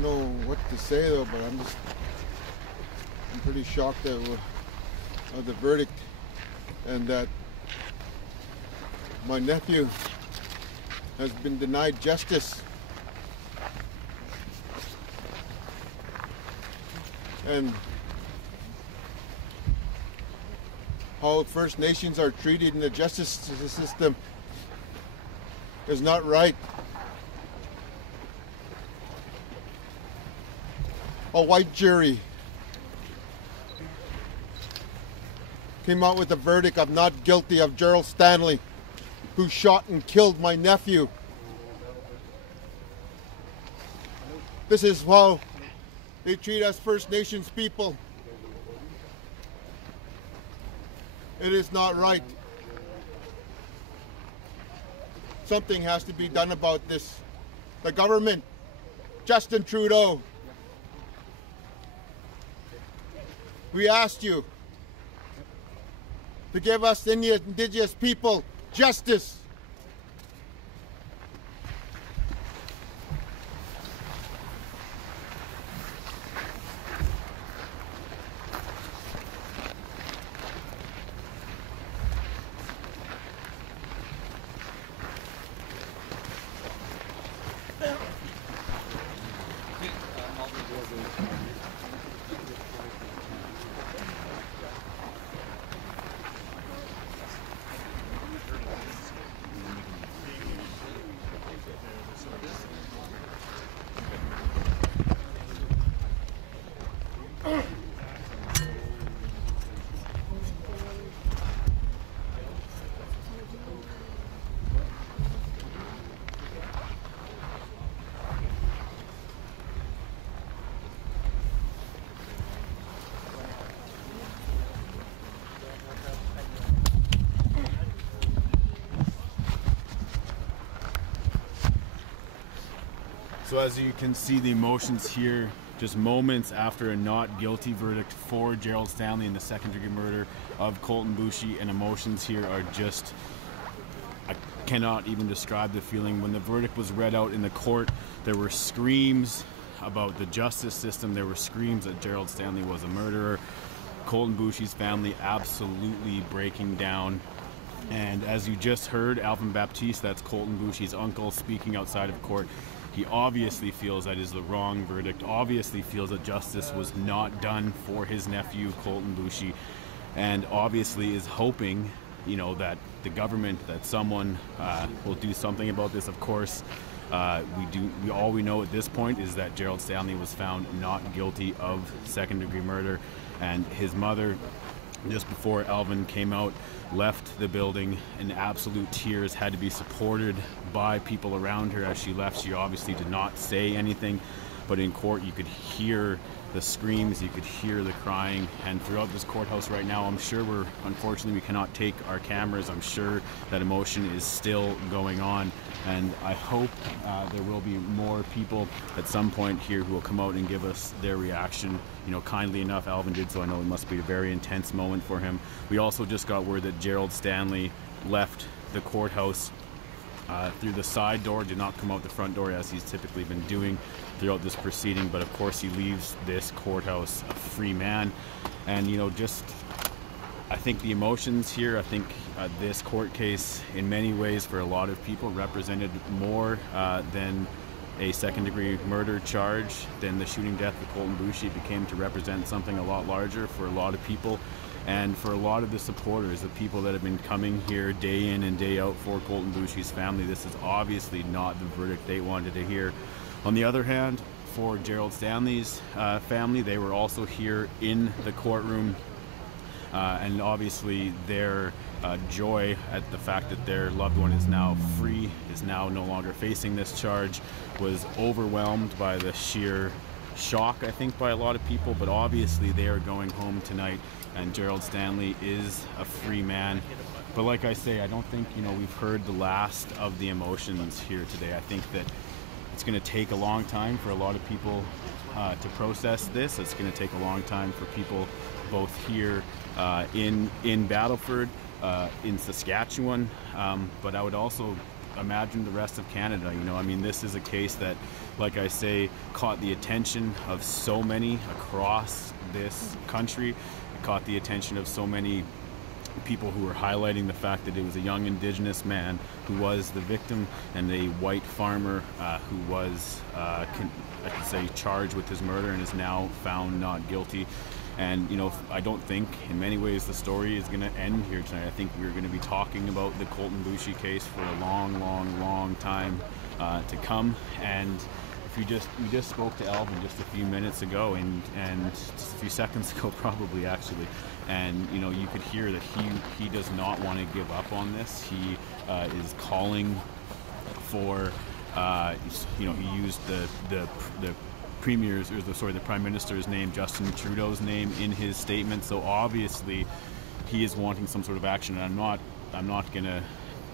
don't know what to say though, but I'm pretty shocked at the verdict, and that my nephew has been denied justice. And how First Nations are treated in the justice system is not right. A white jury came out with a verdict of not guilty of Gerald Stanley, who shot and killed my nephew. This is how they treat us First Nations people. It is not right. Something has to be done about this. The government, Justin Trudeau, we asked you to give us Indigenous people justice. So as you can see, the emotions here, just moments after a not guilty verdict for Gerald Stanley in the second-degree murder of Colton Boushie, and emotions here are just, I cannot even describe the feeling. When the verdict was read out in the court, there were screams about the justice system. There were screams that Gerald Stanley was a murderer. Colton Boushie's family absolutely breaking down. And as you just heard, Alvin Baptiste, that's Colton Boushie's uncle, speaking outside of court. He obviously feels that is the wrong verdict, obviously feels that justice was not done for his nephew, Colton Boushie, and obviously is hoping, you know, that the government, that someone will do something about this. Of course, all we know at this point is that Gerald Stanley was found not guilty of second-degree murder, and his mother, just before Alvin came out, left the building in absolute tears, had to be supported by people around her as she left. She obviously did not say anything, but in court you could hear the screams, you could hear the crying, and throughout this courthouse right now, I'm sure unfortunately we cannot take our cameras. I'm sure that emotion is still going on, and I hope there will be more people at some point here who will come out and give us their reaction. You know, kindly enough, Alvin did, so I know it must be a very intense moment for him. We also just got word that Gerald Stanley left the courthouse through the side door, did not come out the front door as he's typically been doing throughout this proceeding, but of course he leaves this courthouse a free man. And you know, just I think the emotions here, I think this court case in many ways for a lot of people represented more than a second-degree murder charge, than the shooting death of Colton Boushie. It became to represent something a lot larger for a lot of people, and for a lot of the supporters, the people that have been coming here day in and day out for Colton Boushie's family. This is obviously not the verdict they wanted to hear. On the other hand, for Gerald Stanley's family, they were also here in the courtroom, and obviously their joy at the fact that their loved one is now free, is now no longer facing this charge, was overwhelmed by the sheer shock, I think, by a lot of people. But obviously they are going home tonight, and Gerald Stanley is a free man. But like I say, I don't think, you know, we've heard the last of the emotions here today. I think that it's going to take a long time for a lot of people to process this. It's going to take a long time for people both here in Battleford, in Saskatchewan, but I would also imagine the rest of Canada. You know, I mean, this is a case that, like I say, caught the attention of so many across this country. It caught the attention of so many people who were highlighting the fact that it was a young Indigenous man who was the victim, and a white farmer who was, I could say, charged with his murder and is now found not guilty. And, you know, I don't think in many ways the story is going to end here tonight. I think we're going to be talking about the Colton Boushie case for a long time to come. And if we just spoke to Elvin just a few minutes ago, and just a few seconds ago probably, actually, and you know, you could hear that he does not want to give up on this. He is calling for, you know, he used the premier's, or the Prime Minister's name, Justin Trudeau's name, in his statement. So obviously he is wanting some sort of action, and I'm not gonna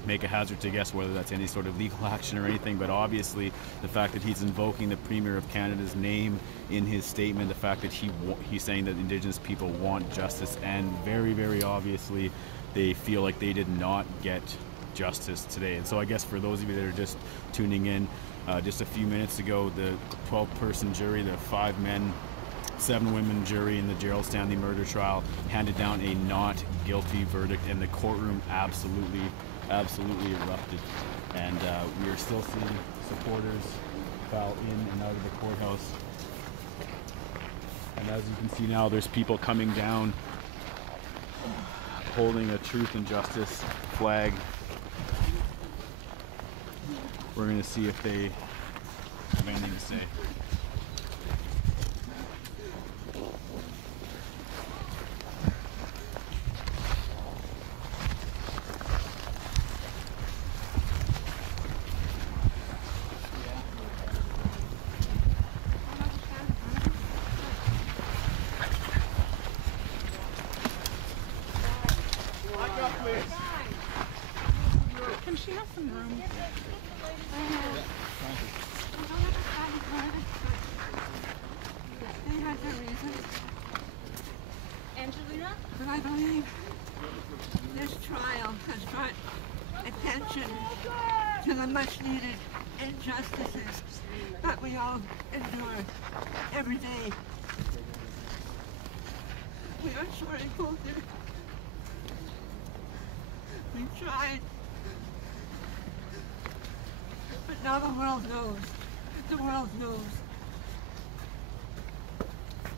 make a hazard to guess whether that's any sort of legal action or anything, but obviously the fact that he's invoking the Premier of Canada's name in his statement, the fact that he's saying that Indigenous people want justice, and very obviously they feel like they did not get justice today. And so I guess for those of you that are just tuning in, just a few minutes ago, the 12-person jury, the 5 men, 7 women jury in the Gerald Stanley murder trial handed down a not guilty verdict, and the courtroom absolutely erupted. And we are still seeing supporters file in and out of the courthouse. And as you can see now, there's people coming down holding a truth and justice flag. We're going to see if they have anything to say. Can she have some room? They had their reasons. Angelina? But I believe this trial has brought attention to the much needed injustices that we all endure every day. We are sorry, Colton. We've tried. But now the world knows. The world knows.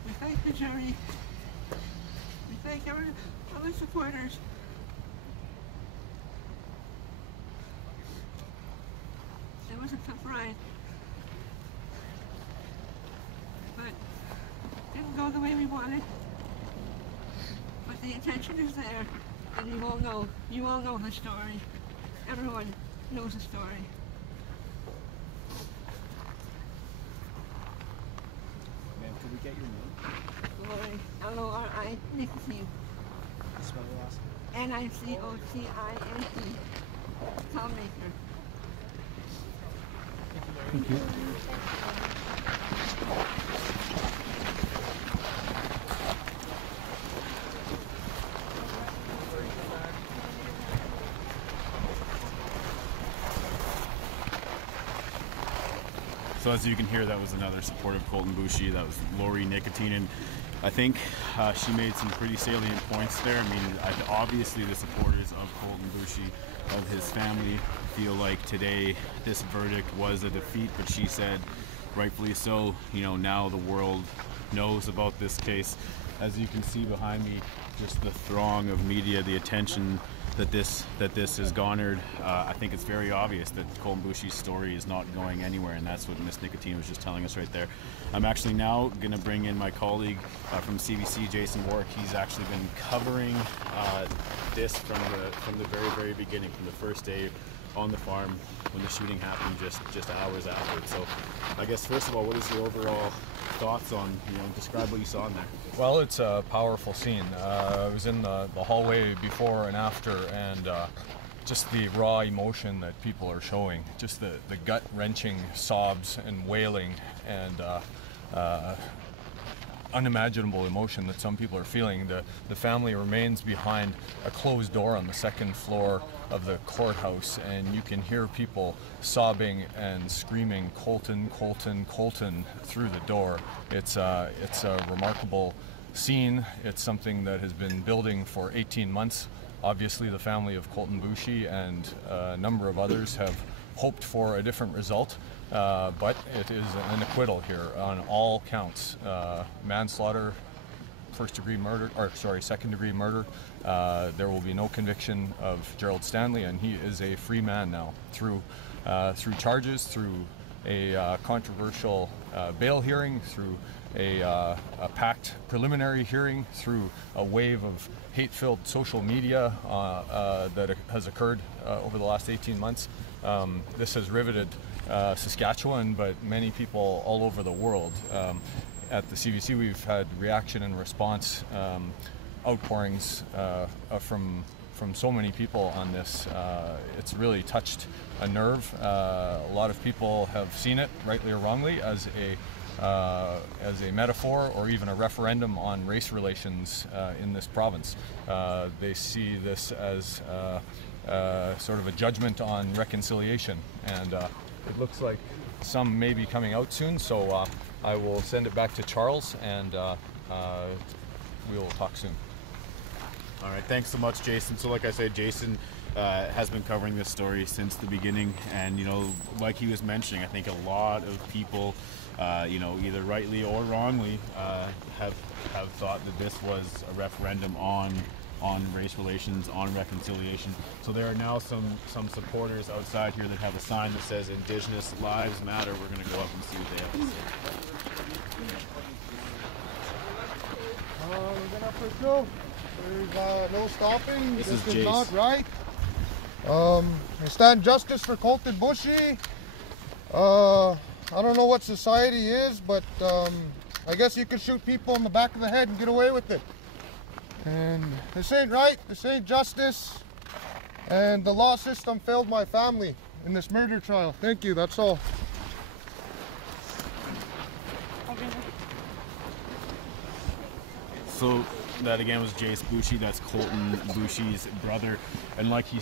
We thank the jury. We thank all the supporters. It was a tough ride. But it didn't go the way we wanted. But the intention is there, and you all know the story. Everyone knows the story. Ma'am, can we get your name? Lori, L-O-R-I, Nicotine. Spell your last name. N-I-C-O-T-I-N-E. Townmaker. Thank you. So as you can hear, that was another support of Colton Boushie. That was Lori Nicotine, and I think she made some pretty salient points there. I mean, obviously the supporters of Colton Boushie, of his family, feel like today this verdict was a defeat, but she said, rightfully so, you know, now the world knows about this case. As you can see behind me, just the throng of media, the attention that this has garnered. I think it's very obvious that Colton Boushie's story is not going anywhere, and that's what Miss Nicotine was just telling us right there. I'm actually now going to bring in my colleague from CBC, Jason Warwick. He's actually been covering this from the very beginning, from the first day on the farm when the shooting happened, just hours after. So I guess first of all, what is your overall thoughts on, you know, describe what you saw in there? Well, it's a powerful scene. I was in the hallway before and after, and just the raw emotion that people are showing, just the gut-wrenching sobs and wailing, and unimaginable emotion that some people are feeling. The family remains behind a closed door on the second floor of the courthouse, and you can hear people sobbing and screaming, "Colton, Colton, Colton," through the door. It's a remarkable scene. It's something that has been building for 18 months. Obviously, the family of Colton Boushie and a number of others have hoped for a different result, but it is an acquittal here on all counts. Manslaughter, second-degree murder. There will be no conviction of Gerald Stanley, and he is a free man now through charges, through a controversial bail hearing, through a packed preliminary hearing, through a wave of hate-filled social media that has occurred over the last 18 months. This has riveted Saskatchewan, but many people all over the world. At the CBC, we've had reaction and response outpourings from so many people on this. It's really touched a nerve. A lot of people have seen it, rightly or wrongly, as a metaphor or even a referendum on race relations in this province. They see this as sort of a judgment on reconciliation, and it looks like some may be coming out soon, so I will send it back to Charles, and we will talk soon. All right, thanks so much, Jason. So like I said, Jason has been covering this story since the beginning, and like he was mentioning, I think a lot of people either rightly or wrongly have thought that this was a referendum on race relations, on reconciliation. So there are now some supporters outside here that have a sign that says "Indigenous Lives Matter." We're going to go up and see what they have to say. We're gonna pursue. There's no stopping. This is Jace. Not right. I stand justice for Colton Boushie. I don't know what society is, but I guess you can shoot people in the back of the head and get away with it. And this ain't right, this ain't justice, and the law system failed my family in this murder trial. Thank you, that's all. So that again was Jace Boushie. That's Colton Boushie's brother, and like you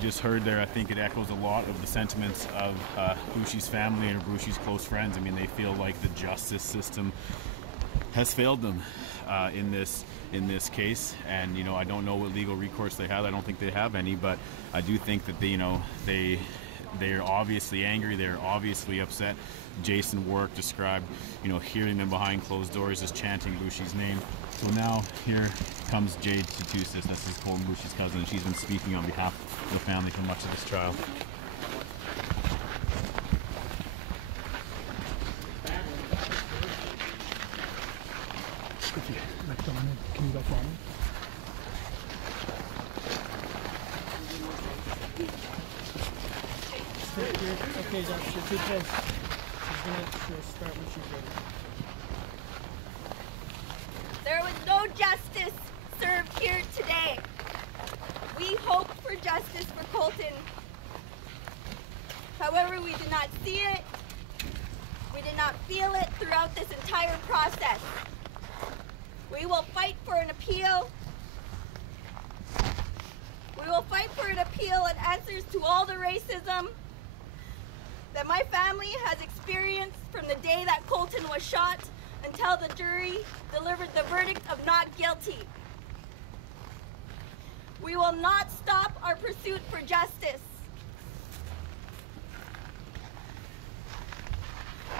just heard there, I think it echoes a lot of the sentiments of Boushie's family and Boushie's close friends. I mean, they feel like the justice system has failed them in this case, and I don't know what legal recourse they have. I don't think they have any, but I do think that they're obviously angry. They're obviously upset. Jason Warwick described, hearing them behind closed doors as chanting Boushie's name. So now here comes Jade Tatusis. This is Colton Boushie's cousin, and she's been speaking on behalf of the family for much of this trial. Can you go for me? Okay, Josh, you're too close. She'll start when she's ready. There was no justice served here today. We hoped for justice for Colton. However, we did not see it. We did not feel it throughout this entire process. We will fight for an appeal. We will fight for an appeal and answers to all the racism that my family has experienced from the day that Colton was shot until the jury delivered the verdict of not guilty. We will not stop our pursuit for justice.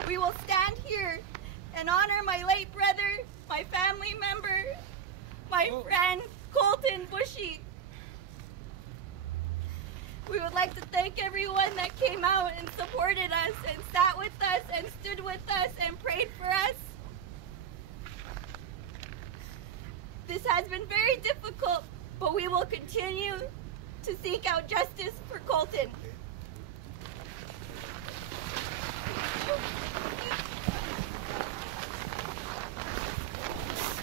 We will stand here and honor my late brother, my family member, my friend, Colton Boushie. We would like to thank everyone that came out and supported us and sat with us and stood with us and prayed for us. This has been very difficult, but we will continue to seek out justice for Colton.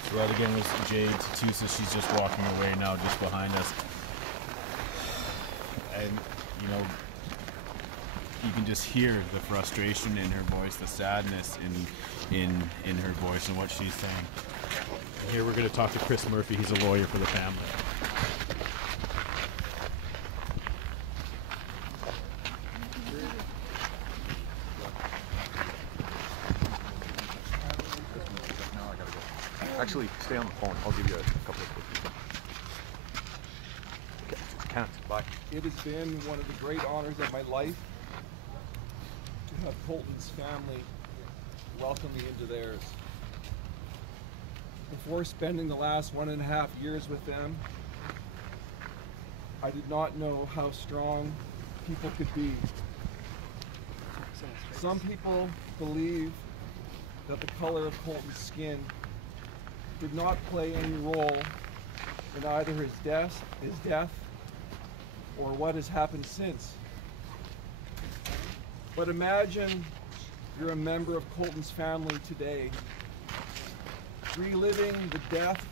So that again was Jade Tatusis. She's just walking away now, just behind us. And you can just hear the frustration in her voice, the sadness in her voice and what she's saying. And here we're going to talk to Chris Murphy. He's a lawyer for the family. Actually, stay on the phone. I'll give you a couple of quick. Okay, can't. Bye. It has been one of the great honors of my life to have Colton's family welcome me into theirs. Before spending the last 1.5 years with them, I did not know how strong people could be. Some people believe that the color of Colton's skin did not play any role in either his death or what has happened since. But imagine you're a member of Colton's family today, reliving the death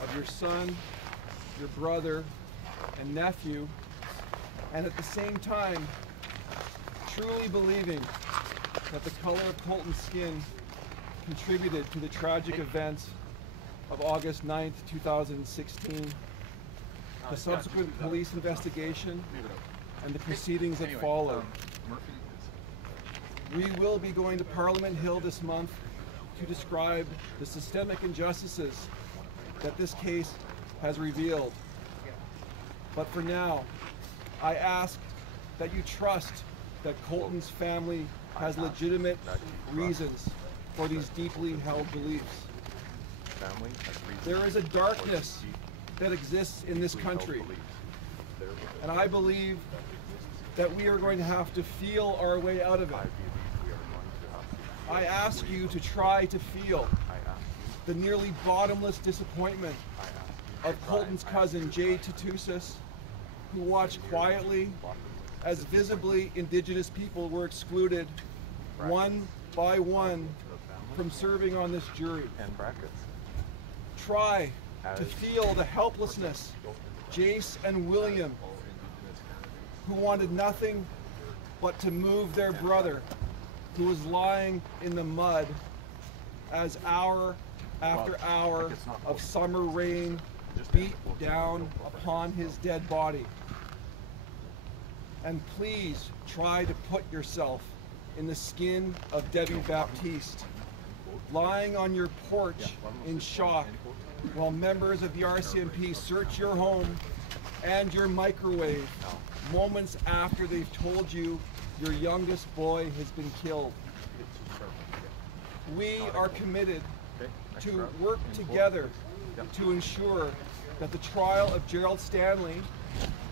of your son, your brother, and nephew, and at the same time, truly believing that the color of Colton's skin contributed to the tragic events of August 9th, 2016, the subsequent police investigation, and the proceedings that followed. We will be going to Parliament Hill this month to describe the systemic injustices that this case has revealed. But for now, I ask that you trust that Colton's family has legitimate reasons for these deeply held beliefs. There is a darkness that exists in this country, and I believe that we are going to have to feel our way out of it. I ask you to try to feel the nearly bottomless disappointment of Colton's cousin Jay Tatusis, who watched quietly as visibly Indigenous people were excluded one by one from serving on this jury. Try to feel the helplessness Jace and William, who wanted nothing but to move their brother, who was lying in the mud as hour after hour of summer rain beat down upon his dead body. And please try to put yourself in the skin of Debbie Baptiste, lying on your porch in shock while members of the RCMP search your home and your microwave moments after they've told you your youngest boy has been killed. We are committed to work together to ensure that the trial of Gerald Stanley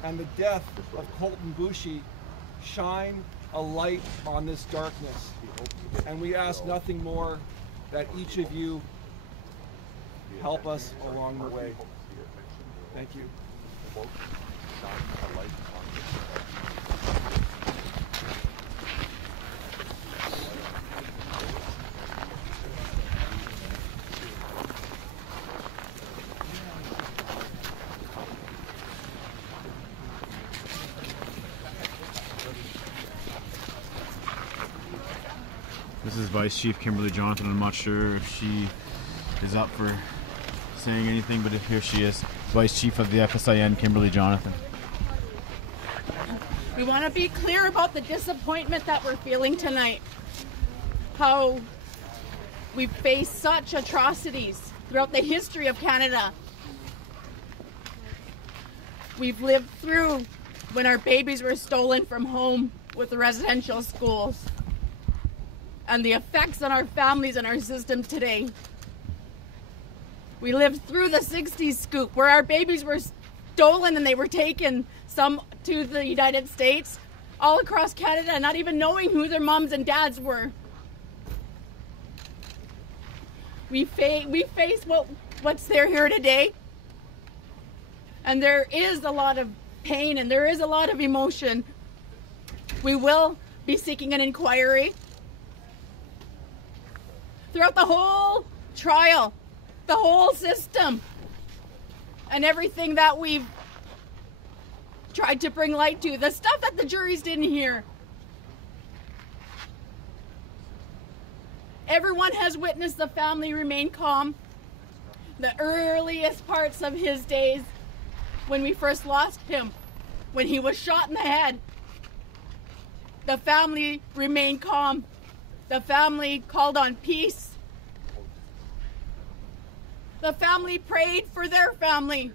and the death of Colton Boushie shine a light on this darkness. And we ask nothing more that each of you help us along the way. Thank you. This is Vice Chief Kimberly Jonathan. I'm not sure if she is up for saying anything, but here she is. Vice Chief of the FSIN, Kimberly Jonathan. We want to be clear about the disappointment that we're feeling tonight. How we've faced such atrocities throughout the history of Canada. We've lived through when our babies were stolen from home with the residential schools, and the effects on our families and our system today. We lived through the 60s scoop where our babies were stolen and they were taken, some to the United States, all across Canada, not even knowing who their moms and dads were. We face what's there here today, and there is a lot of pain and there is a lot of emotion. We will be seeking an inquiry. Throughout the whole trial, the whole system, and everything that we've tried to bring light to, the stuff that the juries didn't hear, Everyone has witnessed the family remain calm. The earliest parts of his days, when we first lost him, when he was shot in the head, the family remained calm. The family called on peace. The family prayed for their family.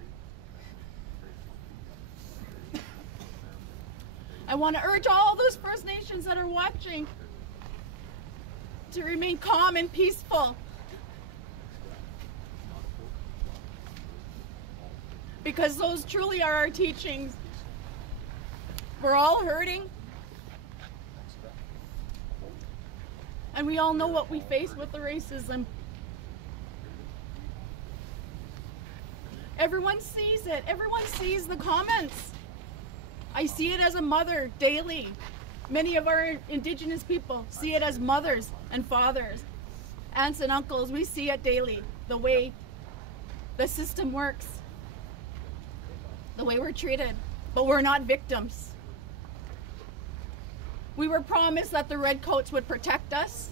I want to urge all those First Nations that are watching to remain calm and peaceful. Because those truly are our teachings. We're all hurting. And we all know what we face with the racism. Everyone sees it. Everyone sees the comments. I see it as a mother daily. Many of our Indigenous people see it as mothers and fathers, aunts and uncles. We see it daily, the way the system works, the way we're treated, but we're not victims. We were promised that the redcoats would protect us,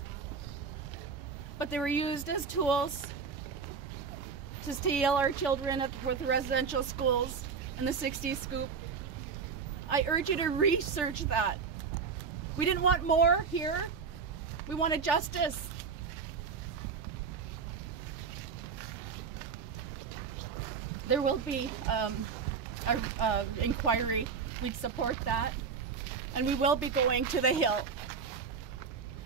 but they were used as tools to steal our children with the residential schools and the 60s scoop. I urge you to research that. We didn't want more here. We wanted justice. There will be an inquiry. We'd support that. And we will be going to the Hill.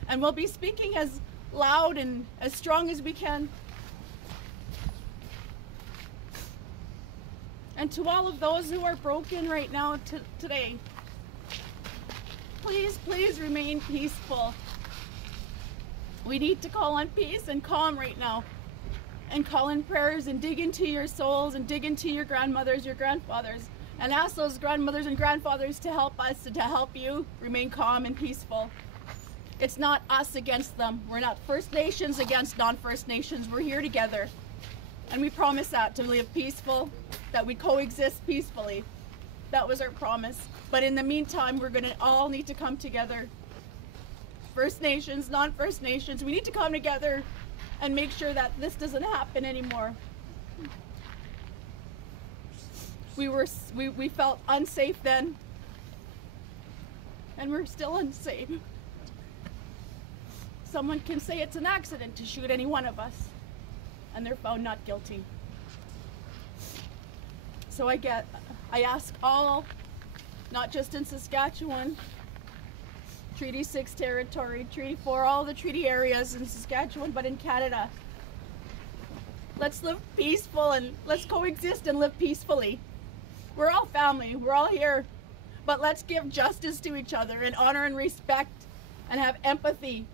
And we'll be speaking as loud and as strong as we can. And to all of those who are broken right now today, please, please remain peaceful. We need to call on peace and calm right now. And call in prayers and dig into your souls and dig into your grandmothers, your grandfathers. And ask those grandmothers and grandfathers to help us, to help you remain calm and peaceful. It's not us against them. We're not First Nations against non-First Nations. We're here together. And we promise that, to live peaceful, that we coexist peacefully. That was our promise. But in the meantime, we're going to all need to come together. First Nations, non-First Nations, we need to come together and make sure that this doesn't happen anymore. We felt unsafe then, and we're still unsafe. Someone can say it's an accident to shoot any one of us, and they're found not guilty. So I ask all, not just in Saskatchewan, Treaty 6 territory, Treaty 4, all the treaty areas in Saskatchewan, but in Canada. Let's live peaceful and let's coexist and live peacefully. We're all family, we're all here, but let's give justice to each other and honor and respect and have empathy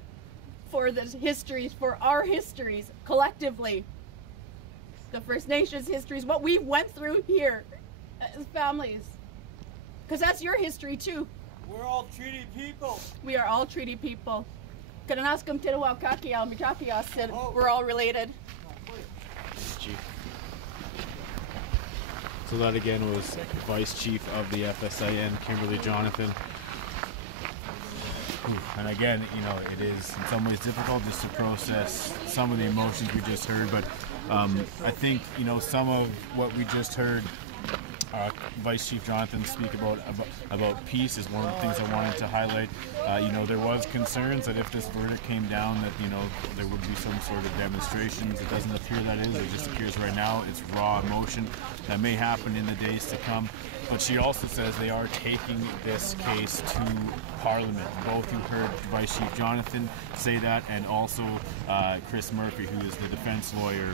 for the histories, for our histories, collectively. The First Nations histories, what we went through here as families. Because that's your history too. We're all treaty people. We are all treaty people. Kananaskum Tinawa Kakiao Mikapias said we're all related. So that again was Vice Chief of the FSIN, Kimberly Jonathan. And again, you know, it is in some ways difficult just to process some of the emotions we just heard, but I think, you know, some of what we just heard Vice Chief Jonathan speak about peace is one of the things I wanted to highlight. You know, there was concerns that if this verdict came down that, you know, there would be some sort of demonstrations. It doesn't appear that is. It just appears right now it's raw emotion. That may happen in the days to come. But she also says they are taking this case to Parliament. Both you heard Vice Chief Jonathan say that, and also Chris Murphy, who is the defense lawyer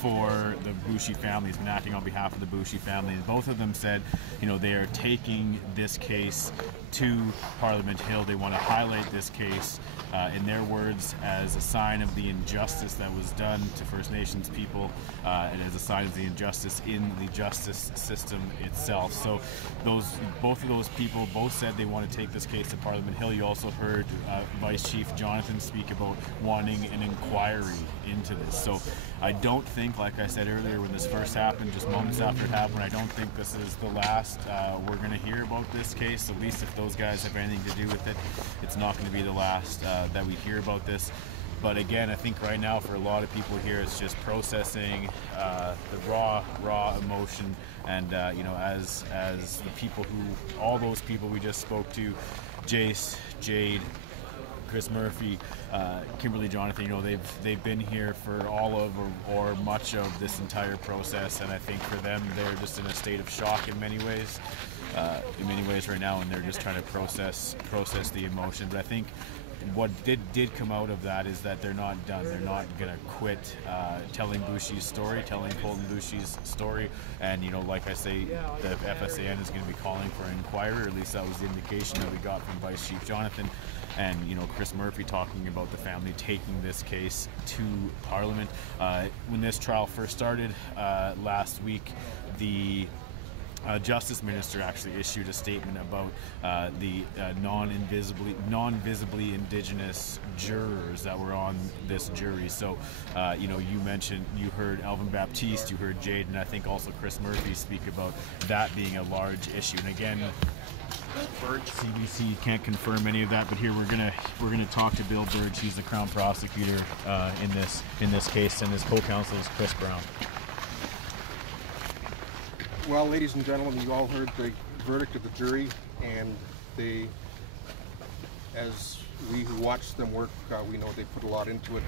for the Boushie family, has been acting on behalf of the Boushie family, and both of them said, you know, they are taking this case to Parliament Hill. They want to highlight this case, in their words, as a sign of the injustice that was done to First Nations people, and as a sign of the injustice in the justice system itself. So both of those people both said they want to take this case to Parliament Hill. You also heard Vice Chief Jonathan speak about wanting an inquiry into this. So I don't think, like I said earlier, when this first happened, just moments after it happened, I don't think this is the last we're going to hear about this case, at least if those guys have anything to do with it. It's not going to be the last that we hear about this. But again, I think right now for a lot of people here, it's just processing the raw emotion, and as the people all those people we just spoke to, Jace, Jade, Chris Murphy, Kimberly, Jonathan, they've been here for all of or much of this entire process, and I think for them, they're just in a state of shock in many ways right now, and they're just trying to process the emotion. But I think what did come out of that is that they're not done. They're not going to quit telling Boushie's story, telling Colton Boushie's story. And, like I say, the FSAN is going to be calling for an inquiry, or at least that was the indication that we got from Vice Chief Jonathan. And, Chris Murphy talking about the family taking this case to Parliament. When this trial first started last week, the Justice Minister actually issued a statement about the non-visibly Indigenous jurors that were on this jury. So, you mentioned, you heard Alvin Baptiste, you heard Jade, and I think also Chris Murphy speak about that being a large issue. And again, CBC can't confirm any of that, but here we're gonna talk to Bill Burge. He's the Crown Prosecutor in this case, and his co-counsel is Chris Brown. Well, ladies and gentlemen, you all heard the verdict of the jury, and as we who watched them work, we know they put a lot into it.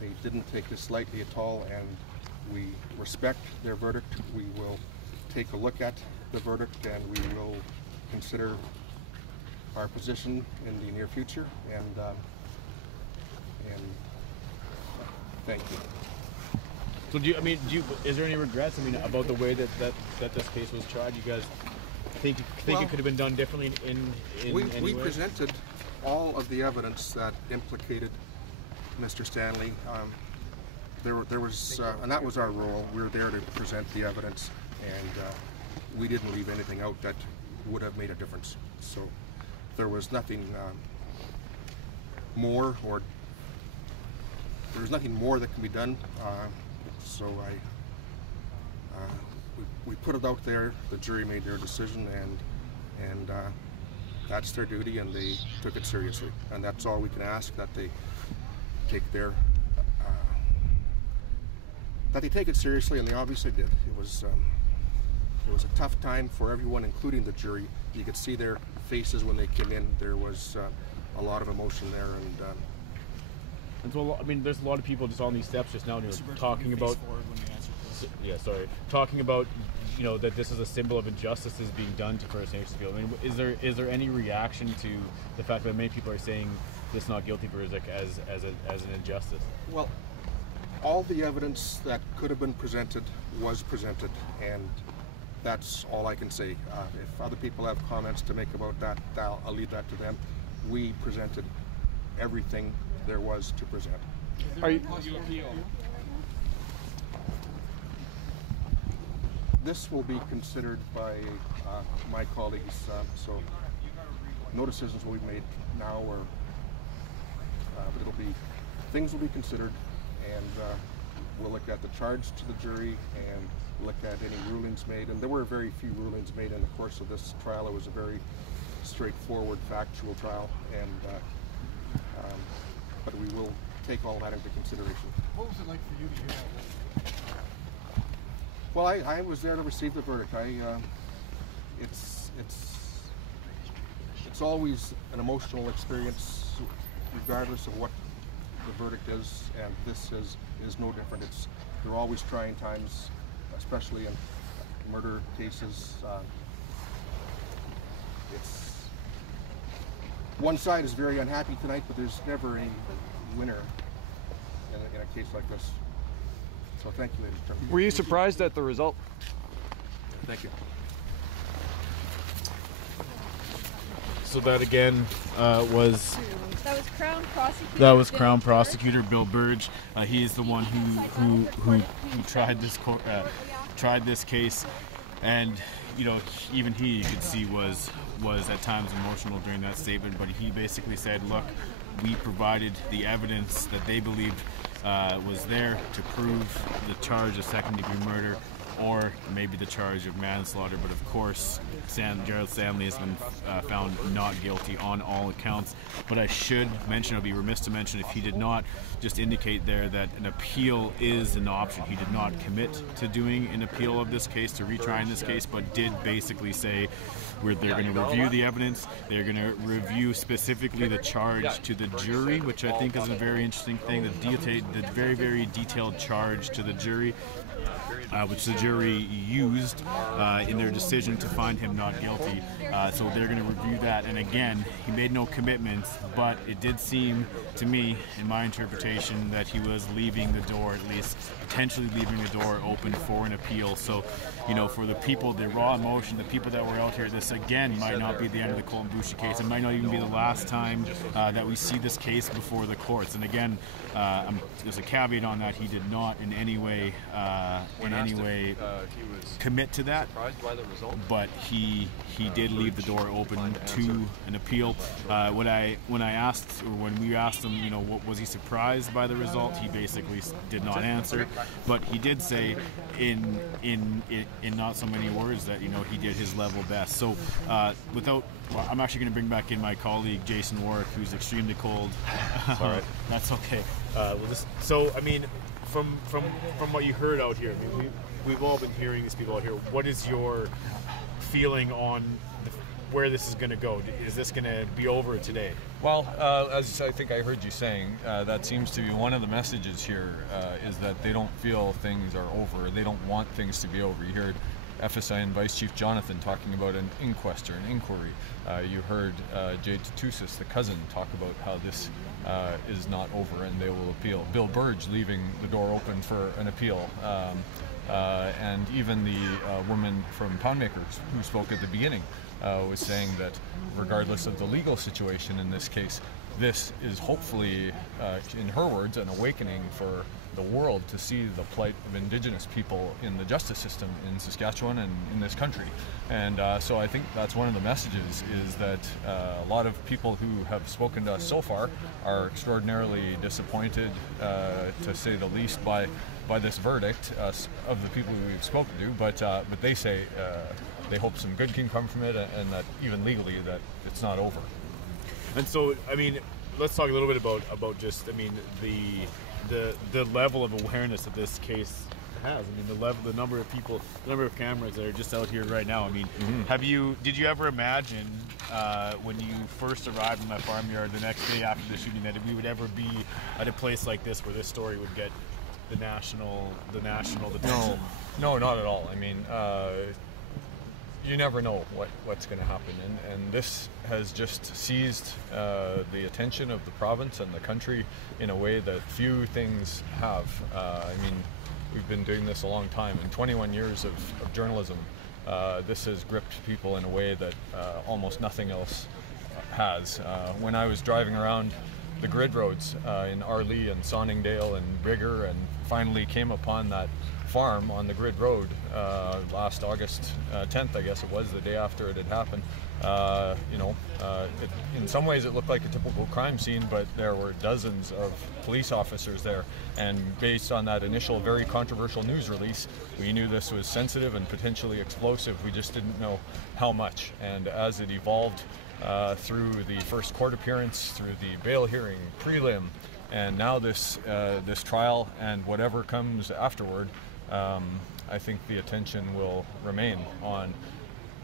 They didn't take this lightly at all, and we respect their verdict. We will take a look at the verdict, and we will consider our position in the near future, and thank you. So is there any regrets, about the way that this case was tried? You guys think it could have been done differently in any way? We presented all of the evidence that implicated Mr. Stanley. There was, and that was our role. We were there to present the evidence, and we didn't leave anything out that would have made a difference. So there was nothing more, or there was nothing more that can be done. So we put it out there. The jury made their decision, and that's their duty, and they took it seriously. And that's all we can ask, that they take it seriously, and they obviously did. It was a tough time for everyone, including the jury. You could see their faces when they came in. There was a lot of emotion there, and so, there's a lot of people just on these steps just now, talking about, talking about, that this is a symbol of injustices being done to First Nations people. Is there any reaction to the fact that many people are saying this not guilty verdict as an injustice? Well, all the evidence that could have been presented was presented, and that's all I can say. If other people have comments to make about that, I'll leave that to them. We presented everything there was to present. Are you appeal? This will be considered by my colleagues, so no decisions will be made now, or things will be considered, and we'll look at the charge to the jury and look at any rulings made. And there were very few rulings made in the course of this trial. It was a very straightforward, factual trial, and but we will take all that into consideration. What was it like for you to hear that? Well, I was there to receive the verdict. It's always an emotional experience, regardless of what the verdict is, and this is no different. They're always trying times, especially in murder cases. One side is very unhappy tonight, but there's never any winner in a case like this. So thank you, ladies and gentlemen. Were you surprised at the result? Thank you. So that again was That was Crown Prosecutor. That was Crown Prosecutor Bill Burge. He is the one who tried this case, and even he, you could see, was at times emotional during that statement. But he basically said, "Look, we provided the evidence that they believed was there to prove the charge of second-degree murder, or maybe the charge of manslaughter. But of course, Gerald Stanley has been found not guilty on all accounts. But I should mention, I'd be remiss to mention, if he did not just indicate there that an appeal is an option. He did not commit to doing an appeal of this case, to retrying this case, but did basically say they're going to review the evidence. They're going to review specifically the charge to the jury, which I think is a very interesting thing. The very, very detailed charge to the jury, which the jury used in their decision to find him not guilty. So they're going to review that. And again, he made no commitments, but it did seem to me, in my interpretation, that he was leaving the door, at least potentially leaving the door open for an appeal. So, you know, for the people, the raw emotion, the people that were out here, this again might not be the end of the Colton Boushie case. It might not even be the last time that we see this case before the courts. And again, there's a caveat on that. He did not in any way commit to that, but he did leave the door open to an appeal. When we asked him, you know, what was he surprised by the result, he basically did not answer, but he did say in not so many words that, you know, he did his level best. So I'm actually going to bring back in my colleague Jason Warwick, who's extremely cold. Sorry. That's okay. So I mean, from what you heard out here, I mean, we've all been hearing these people out here. What is your feeling on where this is going to go? Is this going to be over today? Well, as I think I heard you saying, that seems to be one of the messages here, is that they don't feel things are over. They don't want things to be over. You heard FSIN Vice Chief Jonathan talking about an inquest or an inquiry. You heard Jade Tutus, the cousin, talk about how this is not over and they will appeal. Bill Burge leaving the door open for an appeal. And even the woman from Poundmakers who spoke at the beginning was saying that regardless of the legal situation in this case, this is hopefully, in her words, an awakening for the world to see the plight of Indigenous people in the justice system in Saskatchewan and in this country. And so I think that's one of the messages, is that a lot of people who have spoken to us so far are extraordinarily disappointed, to say the least, by this verdict of the people who we've spoken to, but they say they hope some good can come from it, and that even legally that it's not over. And so, I mean, let's talk a little bit about just, I mean, the level of awareness that this case has. I mean, the number of people, the number of cameras that are just out here right now. I mean, did you ever imagine when you first arrived in that farmyard the next day after the shooting that we would ever be at a place like this where this story would get the national attention? No, not at all. I mean, you never know what's going to happen, and this has just seized the attention of the province and the country in a way that few things have. I mean, we've been doing this a long time. In 21 years of journalism, this has gripped people in a way that almost nothing else has. When I was driving around the grid roads in Arlee and Sonningdale and Brigger, and finally came upon that farm on the grid road last August 10th, I guess it was, the day after it had happened. In some ways it looked like a typical crime scene, but there were dozens of police officers there, and based on that initial very controversial news release, we knew this was sensitive and potentially explosive. We just didn't know how much. And as it evolved through the first court appearance, through the bail hearing, prelim, and now this trial and whatever comes afterward, I think the attention will remain on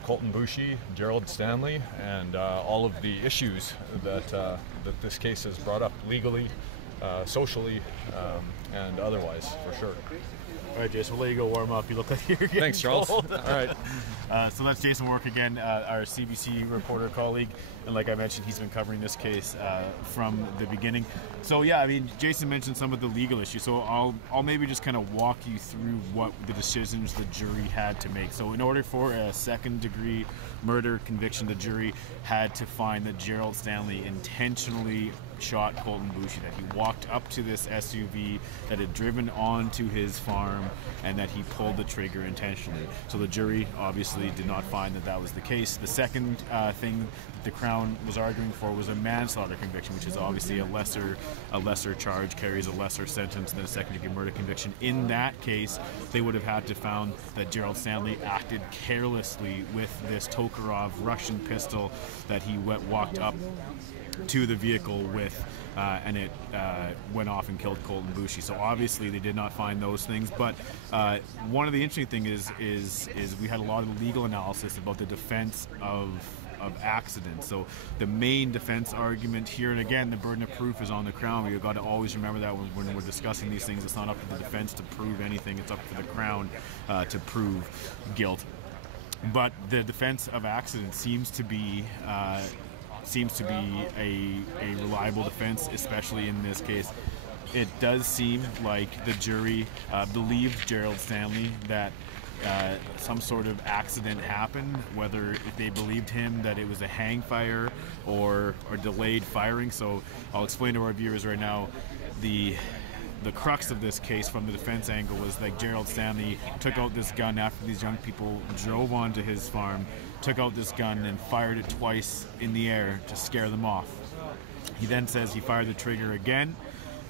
Colton Boushie, Gerald Stanley, and all of the issues that this case has brought up legally, socially, and otherwise, for sure. All right, Jason, we'll let you go warm up. You look like you're getting Thanks, Charles. cold. All right. So that's Jason Warwick again, our CBC reporter colleague. And like I mentioned, he's been covering this case from the beginning. So yeah, I mean, Jason mentioned some of the legal issues. So I'll maybe just kind of walk you through what the decisions the jury had to make. So in order for a second-degree murder conviction, the jury had to find that Gerald Stanley intentionally shot Colton Boushie, that he walked up to this SUV that had driven onto his farm and that he pulled the trigger intentionally. So the jury obviously did not find that that was the case. The second thing that the Crown was arguing for was a manslaughter conviction, which is obviously a lesser charge, carries a lesser sentence than a second-degree murder conviction. In that case, they would have had to found that Gerald Stanley acted carelessly with this Tokarov Russian pistol that he walked up to the vehicle with, and it went off and killed Colton Boushie. So obviously they did not find those things. But one of the interesting things is we had a lot of legal analysis about the defense of accidents. So the main defense argument here, and again, the burden of proof is on the Crown. We've got to always remember that when we're discussing these things, it's not up to the defense to prove anything. It's up to the Crown to prove guilt. But the defense of accident seems to be a reliable defense, especially in this case. It does seem like the jury believed Gerald Stanley that some sort of accident happened, whether if they believed him that it was a hang fire or delayed firing. So I'll explain to our viewers right now the crux of this case from the defense angle was that Gerald Stanley took out this gun after these young people drove onto his farm, took out this gun and fired it twice in the air to scare them off. He then says he fired the trigger again,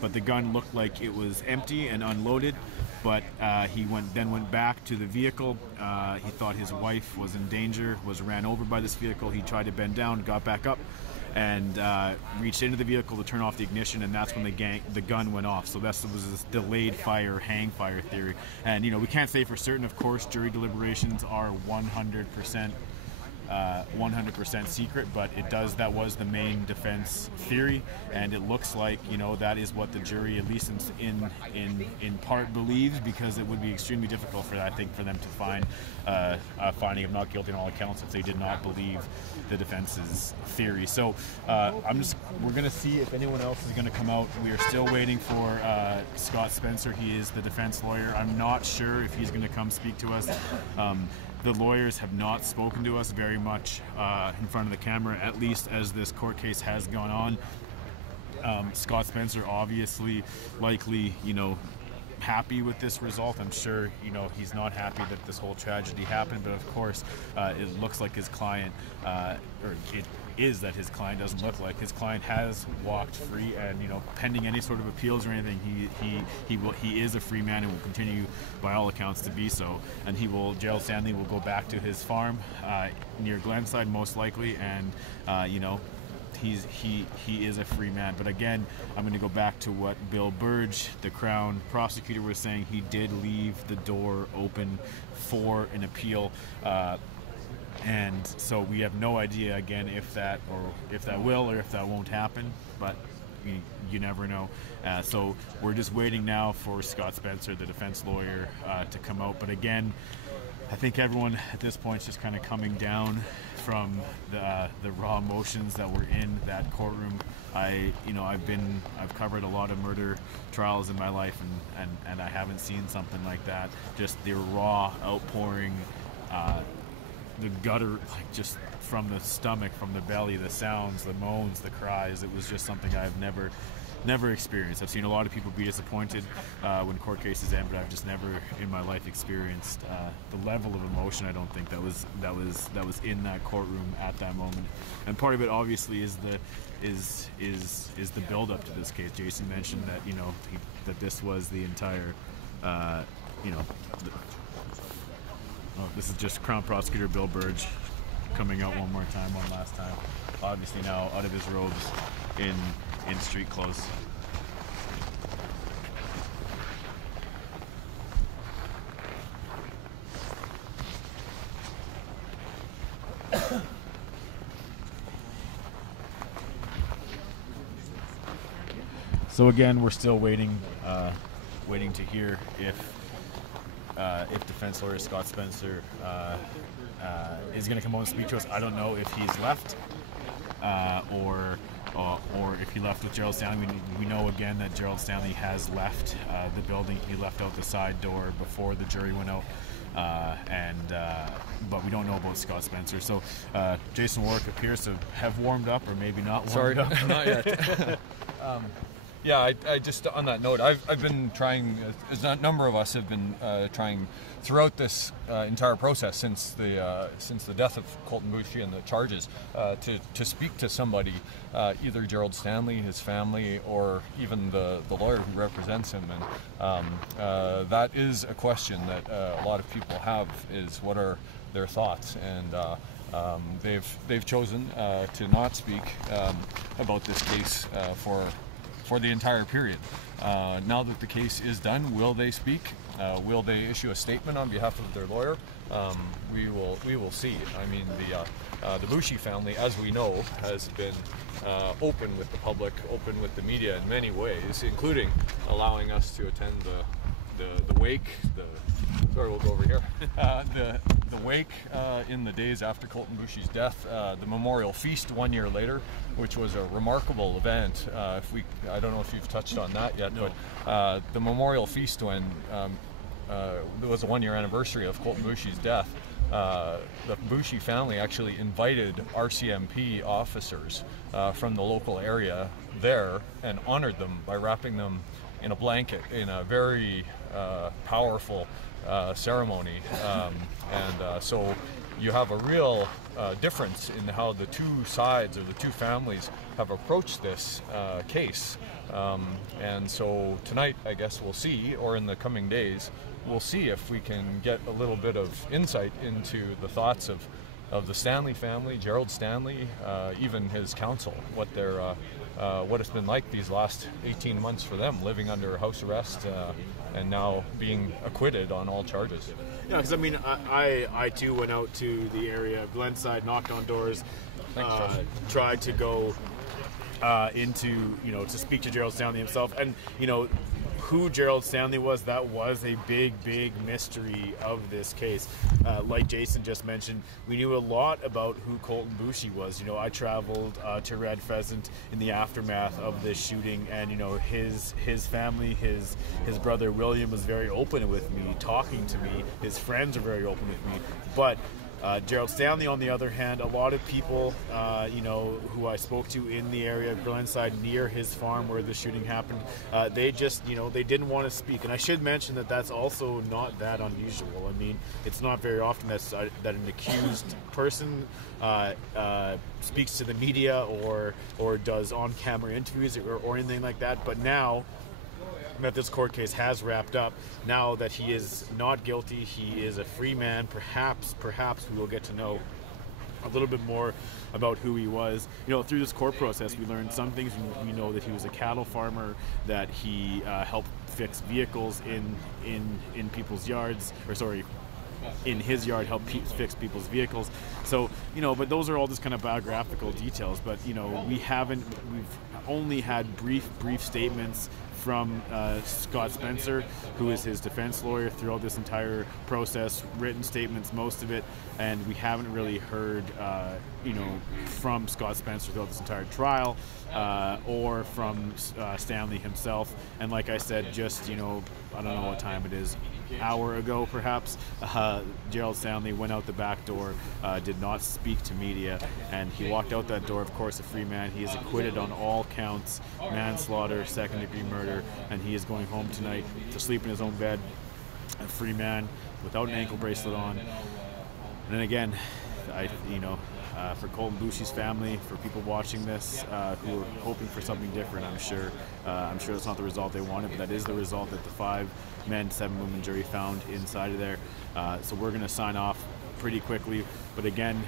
but the gun looked like it was empty and unloaded. But he went back to the vehicle. He thought his wife was in danger, was ran over by this vehicle. He tried to bend down, got back up, and reached into the vehicle to turn off the ignition, and that's when the gun went off. So that was this delayed fire, hang fire theory. And we can't say for certain, of course, jury deliberations are 100% secret, but that was the main defense theory, and it looks like that is what the jury, at least in part, believes, because it would be extremely difficult for them to find a finding of not guilty on all accounts if they did not believe the defense's theory. So we're going to see if anyone else is going to come out. We are still waiting for Scott Spencer. He is the defense lawyer. I'm not sure if he's going to come speak to us. The lawyers have not spoken to us very much in front of the camera, at least as this court case has gone on. Scott Spencer obviously likely, happy with this result. I'm sure, he's not happy that this whole tragedy happened, but of course, it looks like his client, or it is that his client doesn't look like. His client has walked free, and pending any sort of appeals or anything, he is a free man and will continue by all accounts to be so. And Gerald Stanley will go back to his farm near Glenside most likely, and he is a free man. But again, I'm going to go back to what Bill Burge, the Crown prosecutor, was saying. He did leave the door open for an appeal. And so we have no idea, again, if that will or if that won't happen, but you never know. So we're just waiting now for Scott Spencer, the defense lawyer, to come out. But again, I think everyone at this point is just kind of coming down from the raw emotions that were in that courtroom. I've covered a lot of murder trials in my life, and I haven't seen something like that. Just the raw outpouring, the gutter, just from the stomach, from the belly, the sounds, the moans, the cries. It was just something I've never experienced. I've seen a lot of people be disappointed when court cases end, but I've just never in my life experienced the level of emotion. I don't think that was in that courtroom at that moment. And part of it obviously is the build up to this case. Jason mentioned that that this was the entire this is just Crown Prosecutor Bill Burge coming out one last time. Obviously now out of his robes in street clothes. So again, we're still waiting to hear if defense lawyer Scott Spencer is going to come out and speak to us. I don't know if he's left or if he left with Gerald Stanley. We know again that Gerald Stanley has left the building. He left out the side door before the jury went out, but we don't know about Scott Spencer. So Jason Warwick appears to have warmed up, or maybe not warmed up. Sorry, not yet. Yeah, I just, on that note, I've been trying, as a number of us have been trying throughout this entire process since the death of Colton Boushie and the charges, to speak to somebody, either Gerald Stanley, his family, or even the lawyer who represents him. And that is a question that a lot of people have, is what are their thoughts. And they've chosen to not speak about this case for the entire period. Now that the case is done, will they speak? Will they issue a statement on behalf of their lawyer? We will see. I mean, the Boushie family, as we know, has been open with the public, open with the media in many ways, including allowing us to attend the wake. Sorry, we'll go over here. The wake in the days after Colton Boushie's death, the memorial feast 1 year later, which was a remarkable event. I don't know if you've touched on that yet, no. But the memorial feast, when it was the 1 year anniversary of Colton Boushie's death, the Boushie family actually invited RCMP officers from the local area there and honored them by wrapping them in a blanket in a very powerful ceremony. So you have a real difference in how the two sides or the two families have approached this case. And so tonight, I guess we'll see, or in the coming days, we'll see if we can get a little bit of insight into the thoughts of the Stanley family, Gerald Stanley, even his counsel, what it's been like these last 18 months for them, living under house arrest and now being acquitted on all charges. Yeah, because I mean, I too went out to the area of Glenside, knocked on doors, tried to go into, to speak to Gerald Stanley himself, and who Gerald Stanley was, that was a big mystery of this case. Like Jason just mentioned, we knew a lot about who Colton Boushie was. I traveled to Red Pheasant in the aftermath of this shooting, and his family, his brother William was very open with me, talking to me. His friends are very open with me, but Gerald Stanley, on the other hand, a lot of people, who I spoke to in the area of Glenside near his farm where the shooting happened, they just, they didn't want to speak. And I should mention that that's also not that unusual. I mean, it's not very often that an accused person speaks to the media or does on-camera interviews or anything like that. But now that this court case has wrapped up, now that he is not guilty, he is a free man, perhaps we will get to know a little bit more about who he was. Through this court process, we learned some things. We know that he was a cattle farmer, that he helped fix vehicles in people's yards, in his yard, help fix people's vehicles. So, but those are all just kind of biographical details. But, we've only had brief statements from Scott Spencer, who is his defense lawyer throughout this entire process, written statements, most of it, and we haven't really heard, from Scott Spencer throughout this entire trial, or from Stanley himself. And like I said, just, I don't know what time it is, hour ago perhaps, Gerald Stanley went out the back door, did not speak to media, and he walked out that door, of course, a free man. He is acquitted on all counts, manslaughter, second-degree murder, and he is going home tonight to sleep in his own bed, a free man, without an ankle bracelet on. And then again, for Colton Boushie's family, for people watching this who are hoping for something different, I'm sure that's not the result they wanted, but that is the result that the 5-men, 7-women jury found inside of there. So we're going to sign off pretty quickly, but again,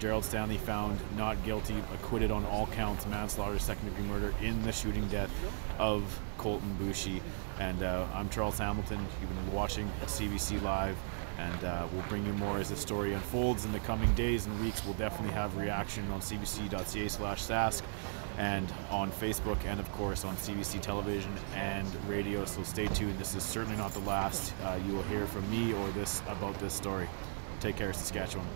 Gerald Stanley found not guilty, acquitted on all counts, manslaughter, second-degree murder in the shooting death of Colton Boushie. And I'm Charles Hamilton. You've been watching CBC Live, and we'll bring you more as the story unfolds in the coming days and weeks. We'll definitely have reaction on CBC.ca/Sask and on Facebook, and of course on CBC Television and Radio. So stay tuned. This is certainly not the last you will hear from me or about this story. Take care, Saskatchewan.